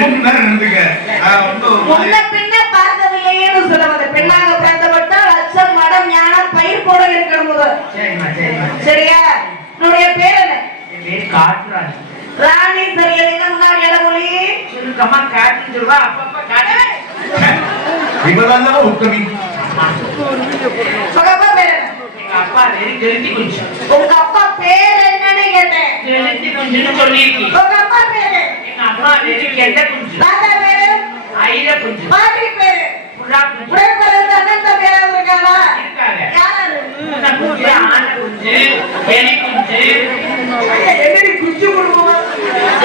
ரெண்டு நேரம் நடந்துக்க? நான் வந்து ஒரு முன்ன பின்ன பார்த்ததில்லையேன்னு சொல்ல வந்த பெண்ணாக பிறந்தப்பட்டால் அச்சம் மடம் ஞானம் பயிர் போட இருக்கணும் சரியா? உன்னுடைய பேர் என்ன? என் பேர் காட்டுறான் ராணி சரியலிங்க முன்னாடி இடமொழி சுருக்கமா காட்டுன்னு சொல்லுவா அப்பப்ப காட்டு. இவதான் தான் உத்தமி உங்க அப்பா பேர் என்ன? எங்க அப்பா வெறி கெழுத்தி கொஞ்சம் உங்க அப்பா பேர் என்னன்னு கேட்டேன். கெழுத்தி கொஞ்சம்னு சொல்லியிருக்கீங்க. உங்க அப்பா பேரு எங்க அம்மா வெறி கெட்ட குஞ்சு. தாத்தா பேரு? ஐர குஞ்சு. பாட்டி பேரு? புறா குஞ்சு. உடற்பிறந்த அண்ணன் தம்பி யாராவது இருக்காங்களா இருக்காங்க. யாரு பூனை குஞ்சு ஆனை குஞ்சு எலி குஞ்சு. என்னடி குஞ்சு குடும்பமா?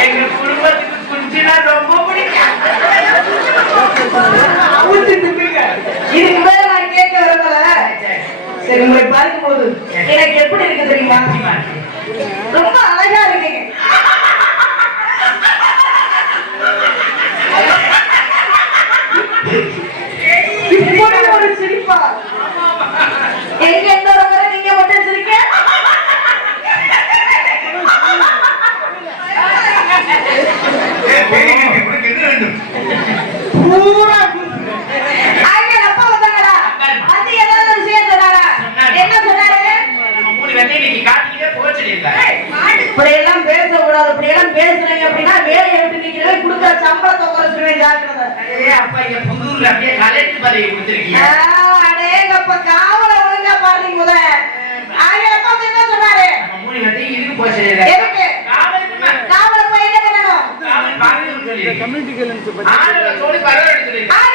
எங்க குடும்பத்துக்கு குஞ்சுனா ரொம்ப பிடிக்கும். அவுத்து திட்டுங்க. இதுக்கு மேல நான் கேட்க வரல சரி உங்களை பார்க்கும்போது எனக்கு எப்படி இருக்கு தெரியுமா? ரொம்ப அழகா இருக்கீங்க இப்படி ஒரு சிரிப்பா எங்க எந்த வர நீங்க மட்டும் சிரிக்க ஏ, பெரிய உனக்கு என்ன வேண்டும் பூரா ஆக அப்பா வந்தாங்களா வந்து ஏதாவது விஷயம் சொன்னாரா என்ன சொன்னாரு நம்ம மூணு வெள்ளை இன்னைக்கு காட்டிக்கிட்டே போக சொல்லியிருக்காரு இப்படி எல்லாம் பேசக்கூடாது இப்படி எல்லாம் பேசுறீங்க அப்படின்னா வேலையை விட்டு நிக்கிறவே கொடுக்குற சம்பளத்தை குறைச்சிருவேன் ஜாக்கிரதை அதே அப்பா இங்க புதூர்ல கலெக்டர் பதவி கொடுத்துருக்கீங்க. அடேங்கப்ப காவல ஒழுங்கா பாருங்க முத. ஆக அப்பா வந்து என்ன சொன்னாரு? நம்ம மூணு வெள்ளையும் இதுக்கு எதுக்கு? காவல போய் என்ன பண்ணணும் காவல் சொல்லியிருக்காரு. ஆக அழகான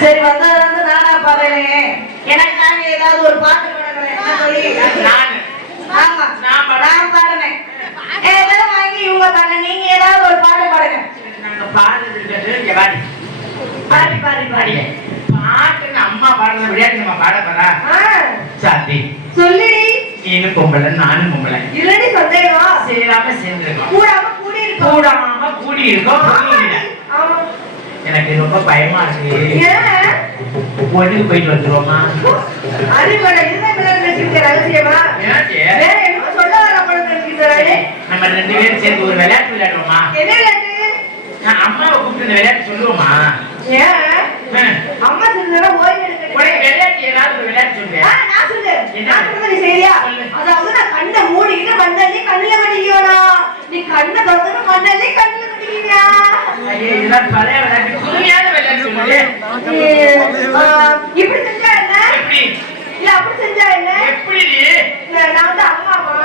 சரி வந்து நானா பாடுறேன் எனக்கு நாங்க ஏதாவது ஒரு பாட்டு. ஆமா நான் பாடுறேன். ஏதாவது வாங்கி இவங்க பாருங்க நீங்க ஏதாவது ஒரு பாட்டு பாடுங்க. நாங்க பாடுறது. பாடி. பாடி பாடி வாடியே. பாட்டுன்னு அம்மா பாடுறத விளையாட்டு நம்ம பாட போறா? சாத்தி சொல்லி. நீனும் பொம்பளை நானும் பொம்பளை. இல்லடி சந்தேகம். சேராம சேர்ந்துருக்கோம். கூடாம கூடி இருக்கும் கூடாம கூடி இருக்கோம். எனக்கு ரொம்ப பயமா இருக்கு. ஒதுக்கு போயிட்டு வந்துருவோமா? நம்ம ரெண்டு பேரும் சேர்ந்து ஒரு விளையாட்டு விளையாடுவோமா? அம்மாவை கூப்பிட்டு விளையாட்டு சொல்லுவோமா. அம்மா உனக்கு விளையாட்டு ஏதாவது சொல்லு. அதாவது நான் கண்ணை மூடிக்கிட்டு மண்ணள்ளி கண்ணுல கடிக்கணும். நீ கண்ணை திறந்துட்டு மண்ணள்ளி கண்ணுல இதெல்லாம் பழைய விளையாட்டு புதுமையான விளையாட்டு சொல்லு ஏ, ஆ, இப்படி செஞ்சா என்ன? எப்படி இல்ல, அப்படி செஞ்சா என்ன? எப்படி நான் வந்து அம்மாவா?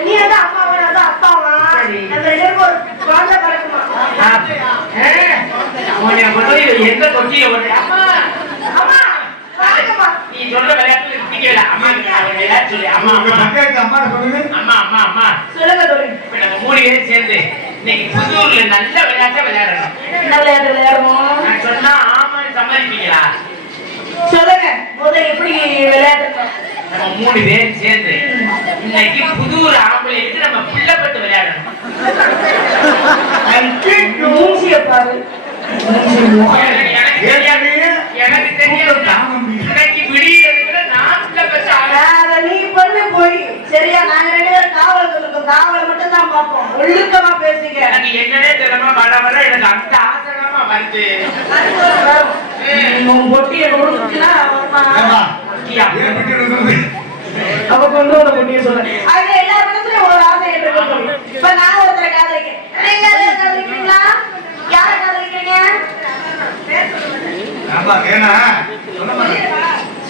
நீ வந்து அம்மாவா, நான் வந்து அப்பாவா? நம்ம ரெண்டு ஒரு குழந்தை பிறக்குமா? எந்த ஒரு அம்மா அம்மா, பாருங்கம்மா. நீ சொல்ற விளையாட்டு பிடிக்கல அம்மா சொல்லு அம்மா அம்மா பக்கத்து அம்மா சொல்லுங்க அம்மா அம்மா அம்மா சொல்லுங்க தோழி. நம்ம மூணு பேரும் சேர்ந்து இன்னைக்கு புதூர்ல நல்ல விளையாட்டா விளையாடணும். என்ன விளையாட்டு விளையாடுவோம்? நான் சொன்னா ஆமான்னு சம்மதிப்பீங்களா சொல்லுங்க முதல்ல எப்படி விளையாட்டு? நம்ம மூணு சேர்ந்து இன்னைக்கு புதூர் ஆம்பளைக்கு நம்ம பிள்ளைப்பட்டு விளையாடணும். மூஞ்சிய பாரு. எனக்கு- எனக்கு தெரியாது. எனக்கு தெரியாது. இன்னைக்கு விடியறதுக்குள்ள நான் பிள்ளைப்பட்டு நீ பண்ணு போய். சரியா பேரும் காவல் மட்டும் தான் பார்ப்போம். ஒழுக்கமா பேசுங்க. எனக்கு என்னன்னே தெரியல வர வர எனக்கு அந்த ஆசனமா வருது. பொட்டியை கொடுத்துச்சுன்னா? அவ கொண்டு வந்த பொட்டியை சொல்ல அது எல்லா மனசுலயும் ஒரு ஆசை இருக்கு தோழி. இப்ப நான் ஒருத்தரை காதலிக்கிறேன் நீங்க யாரையா காதலிக்கிறீங்களா யாரை காதலிக்கிறீங்க ஆமா, ஏன்னா, சொல்ல மாட்டேன்.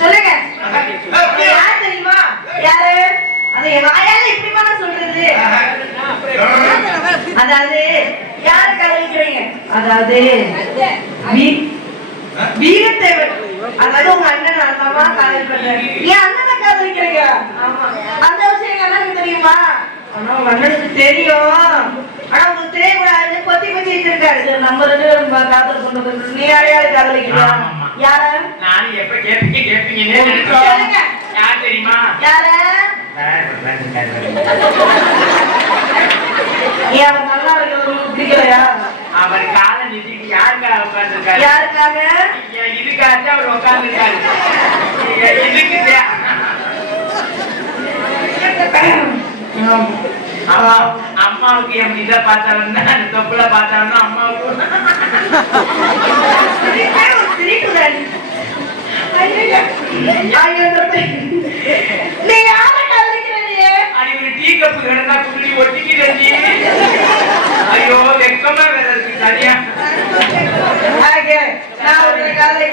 சொல்லுங்க அது யார் தெரியுமா யாரு அது என் வாயால இப்படிமா நான் சொல்றது அதாவது யார காதலிக்கிறீங்க அதாவது வீரத்தேவன். அதாவது உங்க அண்ணன் அண்ணாவா காதல் பண்றாரு என் அண்ணனை காதலிக்கிறீங்க? ஆமா. அந்த விஷயம் எங்க அண்ணனுக்கு தெரியுமா? ஆனா உங்க அண்ணனுக்கு தெரியும். ஆனா உங்களுக்கு தெரியக்கூடாதுன்னு பொத்தி பொத்தி வச்சிருக்காரு. சரி, நம்ம ரெண்டு பேரும் காதல் வந்து நீ யாரையாவது காதலிக்கிறியா. யார? நானும் எப்ப நினைச்சேன். சொல்லுங்க. யார் தெரியுமா? யார? ஏன் நல்லா இருக்கிறது உங்களுக்கு பிடிக்கலையா? அவர் கால நிதிக்கு யாருக்காக உட்கார்ந்துருக்காரு? யாருக்காக? இதுக்காக அவர் உட்கார்ந்துருக்காரு. இதுக்கு தே- அம்மா அம்மாவுக்கு என் இதை பார்த்தாலும் அந்த தொப்புல அம்மாவுக்கு. யார காதலிக்கிறீங்க அடி ஒரு டீ கப்பு கிடந்தா குடி ஒட்டிக்கிட்டு ஐயோ வெக்கமா வேற இருக்கு தனியா ஆக, நான் உன்னை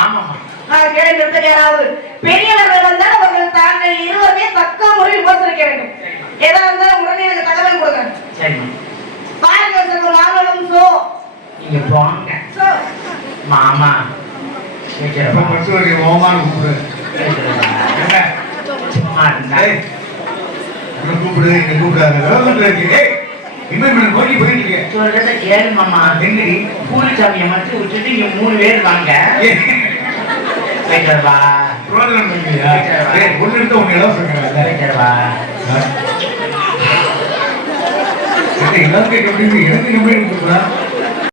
ஆமாமா நான் கேள்வி யாராவது? பெரியவர்கள் வந்தால் அவர்கள் தாங்கள் இருவருமே தக்க முறையில் உபசரிக்க வேண்டும். ஏதா இருந்தாலும் உடனே எனக்கு தகவல் கொடுங்க. பாருங்க சொல்லுங்க நாங்களும் சோ. நீங்க போங்க. மாமா எப்ப வைக்கிறவா பத்து வரைக்கும் ஓமான்னு கூப்பிடு. என்ன? சும்மா இருந்தா ஏய், உன்னை கூப்பிடு என்னை கூப்பிடாத. இவனை நோக்கி போயிட்டு இருக்கேன் சொல்றத கேளு மாமா. என்னடி? பூலிசாமியை மட்டும் விட்டுட்டு இங்க மூணு பேர் வாங்க வைக்கிறவா புரோஜனம் இல்லையா ஒண்ணு எடுத்து ஒண்ணு இலவசம் கிடையாது. வைக்கிறவா கேட்க முடியுது எனக்கு கம்ப்ளைண்ட் கொடுக்குறான்